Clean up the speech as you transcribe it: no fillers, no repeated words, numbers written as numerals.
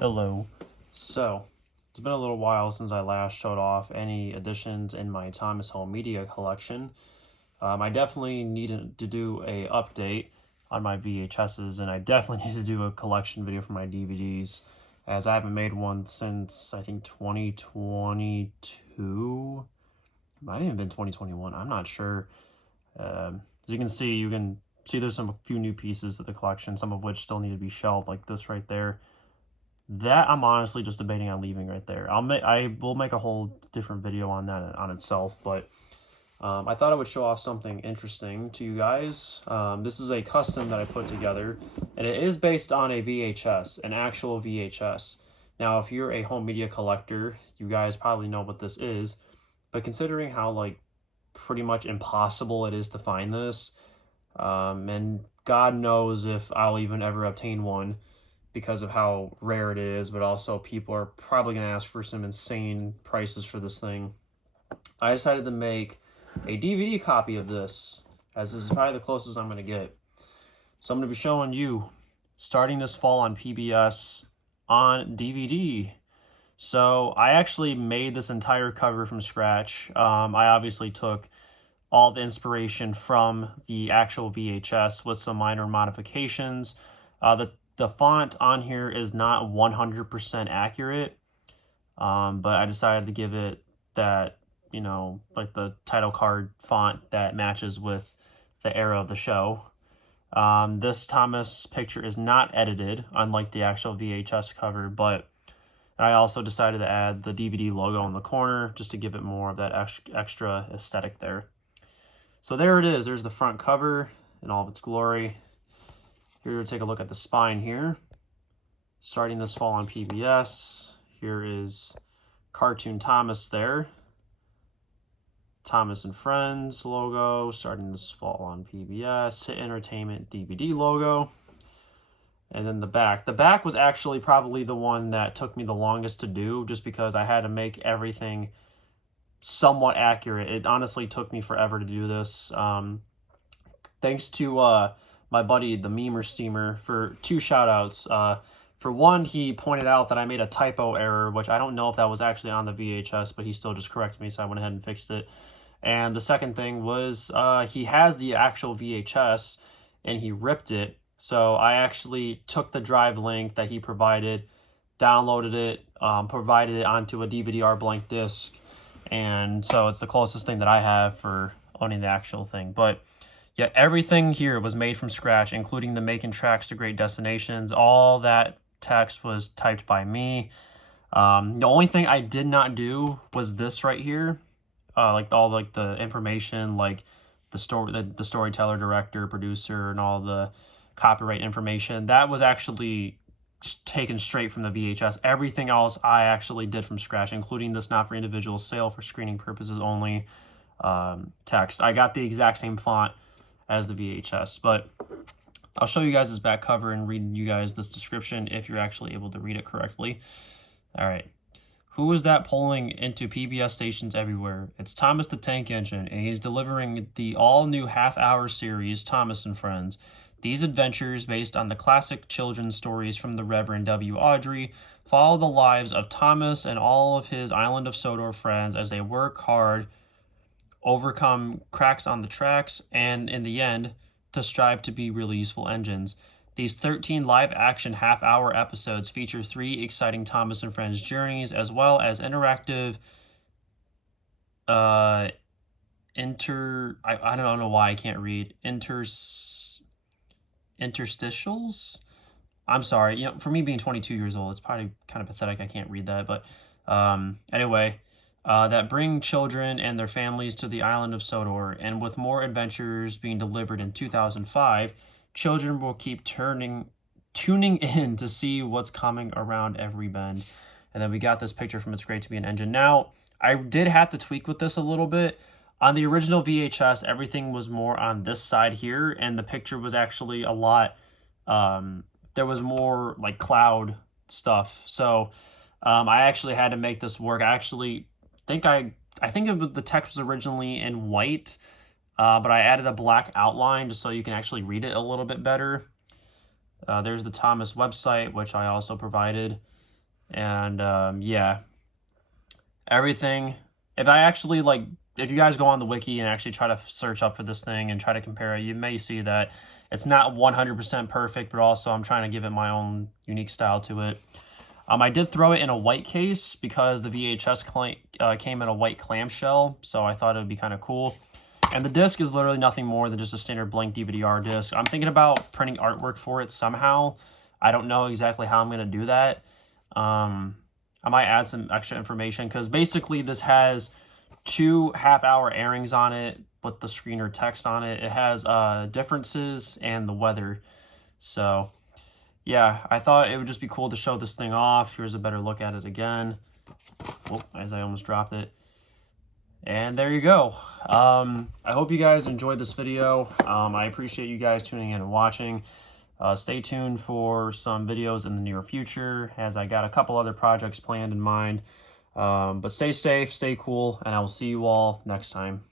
Hello. So, it's been a little while since I last showed off any additions in my Thomas Home Media collection. I definitely need to do a update on my VHSs, and I definitely need to do a collection video for my DVDs, as I haven't made one since I think 2022. Might have even been 2021. I'm not sure. As you can see there's a few new pieces to the collection, some of which still need to be shelved, like this right there. That I'm honestly just debating on leaving right there. I will make a whole different video on that on itself, but I thought I would show off something interesting to you guys. This is a custom that I put together, and it is based on a VHS, an actual VHS. Now, if you're a home media collector, you guys probably know what this is, but considering how like pretty much impossible it is to find this, and God knows if I'll even ever obtain one because of how rare it is, but also people are probably going to ask for some insane prices for this thing. I decided to make a DVD copy of this, as this is probably the closest I'm going to get. So I'm going to be showing you starting this fall on PBS on DVD. So I actually made this entire cover from scratch. I obviously took all the inspiration from the actual VHS with some minor modifications. The font on here is not 100% accurate, but I decided to give it that, like the title card font that matches with the era of the show. This Thomas picture is not edited, unlike the actual VHS cover, but I also decided to add the DVD logo in the corner just to give it more of that extra aesthetic there. So there it is. There's the front cover in all of its glory. Here, take a look at the spine here. Starting this fall on PBS. Here is Cartoon Thomas there. Thomas and Friends logo, starting this fall on PBS. Hit Entertainment DVD logo. And then the back. The back was actually probably the one that took me the longest to do, just because I had to make everything somewhat accurate. It honestly took me forever to do this. Thanks to my buddy, the Memer Steamer, for two shout outs. For one, he pointed out that I made a typo error, which I don't know if that was actually on the VHS, but he still just corrected me, so I went ahead and fixed it. And the second thing was he has the actual VHS, and he ripped it. So I actually took the drive link that he provided, downloaded it, provided it onto a DVD-R blank disc, and so it's the closest thing that I have for owning the actual thing. But yeah, everything here was made from scratch, including the making tracks to great destinations. All that text was typed by me. The only thing I did not do was this right here, like all like the information, like the storyteller, director, producer, and all the copyright information. That was actually taken straight from the VHS. Everything else I actually did from scratch, including this not for individual sale for screening purposes only text. I got the exact same font as the VHS, but I'll show you guys this back cover and read you guys this description if you're actually able to read it correctly. All right. Who is that pulling into PBS stations everywhere? It's Thomas the Tank Engine, and he's delivering the all-new half-hour series, Thomas and Friends. These adventures, based on the classic children's stories from the Reverend W. Awdry, follow the lives of Thomas and all of his Island of Sodor friends as they work hard, overcome cracks on the tracks, and in the end, to strive to be really useful engines. These 13 live-action half-hour episodes feature 3 exciting Thomas and Friends journeys, as well as interactive I don't know why I can't read. Interstitials? I'm sorry. For me being 22 years old, it's probably kind of pathetic I can't read that. But anyway, that bring children and their families to the island of Sodor. And with more adventures being delivered in 2005, children will keep tuning in to see what's coming around every bend. And then we got this picture from It's Great to Be an Engine. Now, I did have to tweak with this a little bit. On the original VHS, everything was more on this side here, and the picture was actually a lot, there was more like cloud stuff. So I actually had to make this work. I think it was, the text was originally in white, but I added a black outline just so you can actually read it a little bit better. There's the Thomas website, which I also provided. And yeah, everything. If I actually like, if you guys go on the wiki and actually try to search up for this thing and try to compare it, you may see that it's not 100% perfect, but also I'm trying to give it my own unique style to it. I did throw it in a white case because the VHS came in a white clamshell, so I thought it would be kind of cool. And the disc is literally nothing more than just a standard blank DVD-R disc. I'm thinking about printing artwork for it somehow. I don't know exactly how I'm going to do that. I might add some extra information because basically this has 2 half-hour airings on it with the screener text on it. It has differences and the weather. So yeah, I thought it would just be cool to show this thing off. Here's a better look at it again. Oh, as I almost dropped it. And there you go. I hope you guys enjoyed this video. I appreciate you guys tuning in and watching. Stay tuned for some videos in the near future, as I got a couple other projects planned in mind. But stay safe, stay cool, and I will see you all next time.